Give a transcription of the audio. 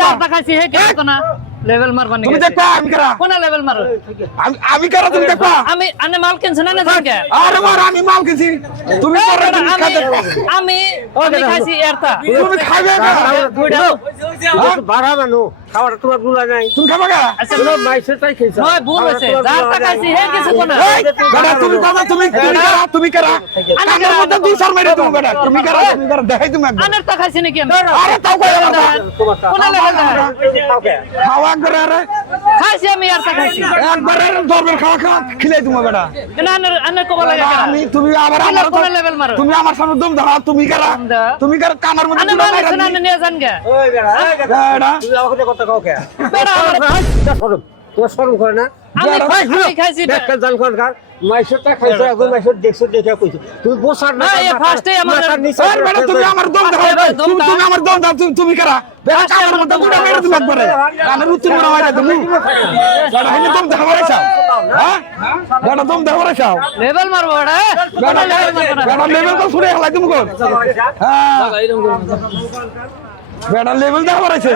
যারটা খাইছি হে কিছু না লেভেল মারবা নি তুমি দেখবা আমি কারা কোন লেভেল মারো আমি কারা তুমি দেখবা আমি আনে মাল কিনছ না জানকে আরে মার আমি মাল কিনছি তুমি পরে তুমি খাতে আমি খাইছি এরটা তুমি খাবে বাড়া মানু খাওয়াটা তোমার বুলা নাই তুমি খাবা কা আচ্ছা তুমি মাইসেরটাই খাইছো নয় ভুল হইছে যারটা খাইছি হে কিছু কোন বেটা তুমি কথা তুমি কারা আমার মধ্যে দুই সার মেরে তুমি বেটা তুমি কারা দেখাই তুমি একবার আনেরটা খাইছি নাকি আমি আরে তাও কই কোন লেভেল খাওয়া করে আরে খাইছি আমি এরটা খাইছি একবারে দরবার খাওয়া খিলাই তুমি বেটা কেন আনের কবল লাগে আমি তুমি আবার আমার কোন লেভেল মারো তুমি আমার সামনে দম দাও তুমি কারা তুমি কারা কানার মধ্যে আনে মাল শুনা নিয়ে জানগে ওই বেড়া বেটা তুই আমাকে কথা কাও কে বেড়া শরম তোমার শরম করে না আমি খাইছি একটা জান কর মাইসেরটা খাইছো এখন মাইসের দেখছো দেখে কইছো তুমি বসার না এই ফার্স্টে আমাদের আরে বেটা তুমি আমার দম দাও তুমি আমার দম দাও তুমি কারা বেটা কানার মধ্যে গুড়া মেরে তুমি একবারে কানের উত্তর মারা মারা তুমি বেটা হেনে দম দাও মারাইছো হ্যাঁ বেটা দম দাও মারাইছো লেভেল মারবো বেটা বেটা লেভেল তো শুনে হেলাই তুমি কোন হ্যাঁ বেটা লেভেল দাও মারাইছে